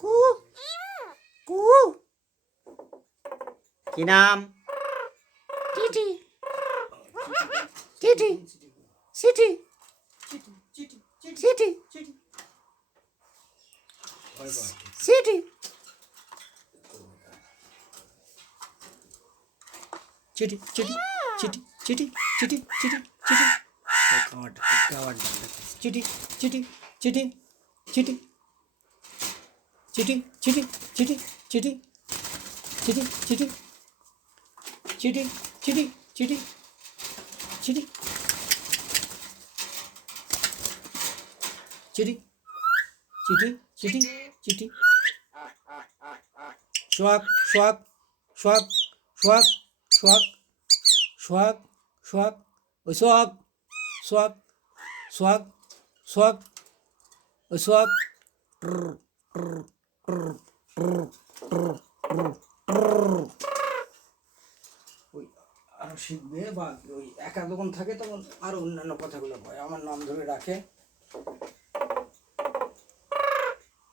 কু কু কি নাম? TT TT city city city চিটি চিটি চিটি চিটি চিটি চিটি চিটি কাওয়াট কাওয়াট চিটি চিটি চিটি চিটি চিটি চিটি চিটি চিটি চিটি চিটি চিটি চিটি চিটি চিটি চিটি চিটি চিটি চিটি সোয়াক সোয়াক সোয়াক সোয়াক সোয়াক সোয়াক সোয়াক ওই সোয়াক সোয়াক সোয়াক সোয়াক ওই সোয়াক ওই আরো শিখবে বা ওই একা যখন থাকে তখন আরো অন্যান্য কথাগুলো কয় আমার নাম ধরে রাখে।